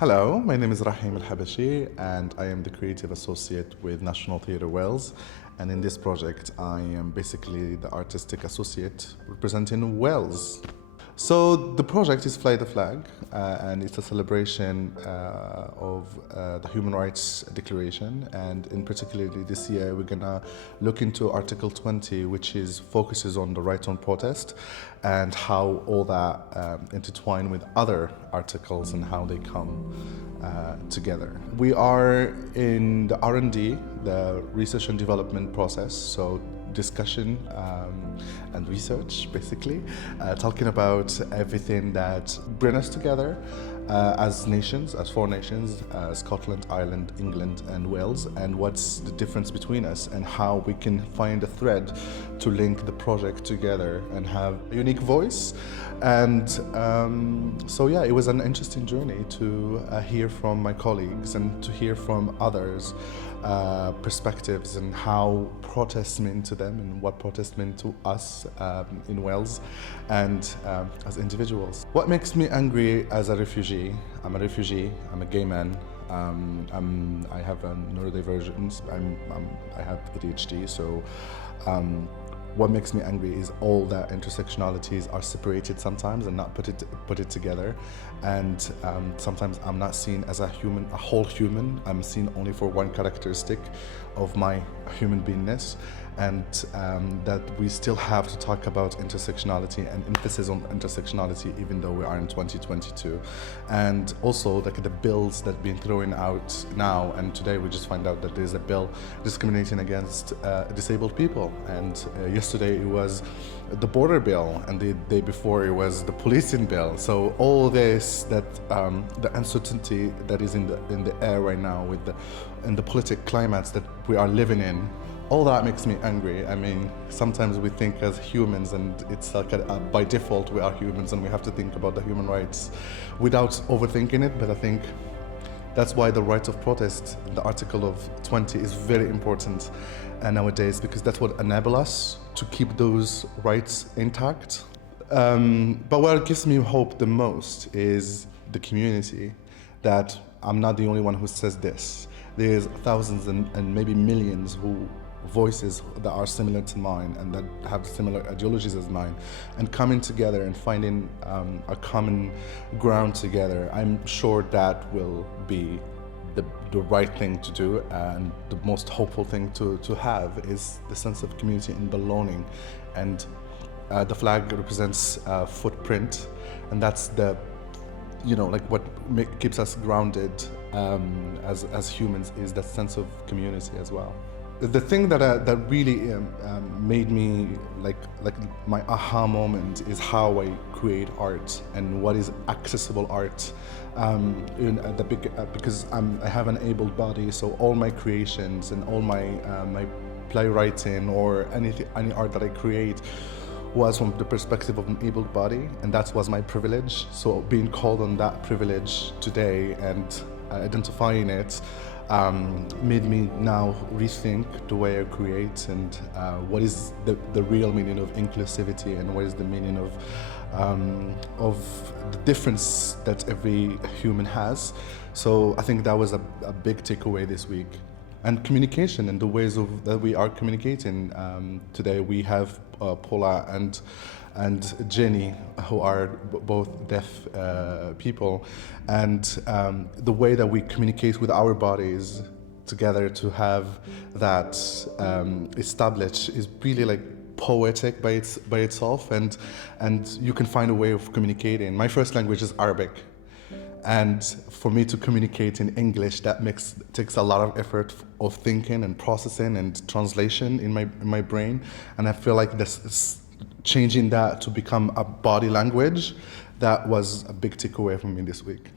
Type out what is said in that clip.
Hello, my name is Rahim al-Habashi and I am the Creative Associate with National Theatre Wales, and in this project I am basically the Artistic Associate representing Wales. So the project is Fly the Flag, and it's a celebration of the Human Rights Declaration, and in particularly this year we're gonna look into Article 20, which focuses on the right on protest and how all that intertwine with other articles and how they come together. We are in the R&D, the research and development process, so discussion and research, basically, talking about everything that bring us together as nations, as four nations, Scotland, Ireland, England and Wales, and what's the difference between us and how we can find a thread to link the project together and have a unique voice. And so yeah, it was an interesting journey to hear from my colleagues and to hear from others perspectives and how protests mean to them and what protests mean to us in Wales and as individuals. What makes me angry as a refugee? I'm a refugee, I'm a gay man, I have neurodivergence, I have ADHD, so what makes me angry is all that intersectionalities are separated sometimes and not put it together, and sometimes I'm not seen as a human, a whole human. I'm seen only for one characteristic of my human beingness, and that we still have to talk about intersectionality and emphasis on intersectionality even though we are in 2022. And also like the bills that have been thrown out now, and today we just find out that there's a bill discriminating against disabled people, and yesterday it was the border bill, and the day before it was the policing bill. So all this, that the uncertainty that is in the air right now with the political climates that we are living in, all that makes me angry. I mean, sometimes we think as humans, and it's like by default we are humans and we have to think about the human rights without overthinking it, but I think that's why the right of protest, the Article of 20, is very important nowadays, because that's what enables us to keep those rights intact. But what gives me hope the most is the community, that I'm not the only one who says this. There's thousands and maybe millions who voices that are similar to mine and that have similar ideologies as mine, and coming together and finding a common ground together. I'm sure that will be the right thing to do, and the most hopeful thing to have is the sense of community and belonging. And the flag represents a footprint, and that's the, you know, like what keeps us grounded as humans, is that sense of community as well. The thing that really made me like my aha moment is how I create art and what is accessible art. Because I have an able body, so all my creations and all my playwriting or any art that I create was from the perspective of an able body, and that was my privilege. So being called on that privilege today and identifying it made me now rethink the way I create, and what is the real meaning of inclusivity, and what is the meaning of the difference that every human has. So I think that was a big takeaway this week. And communication and the ways that we are communicating. Today we have Paula and Jenny, who are both deaf people, and the way that we communicate with our bodies together to have that established is really like poetic by itself, and you can find a way of communicating. My first language is Arabic, and for me to communicate in English, that takes a lot of effort of thinking and processing and translation in my brain, and I feel like this changing that to become a body language, that was a big takeaway for me this week.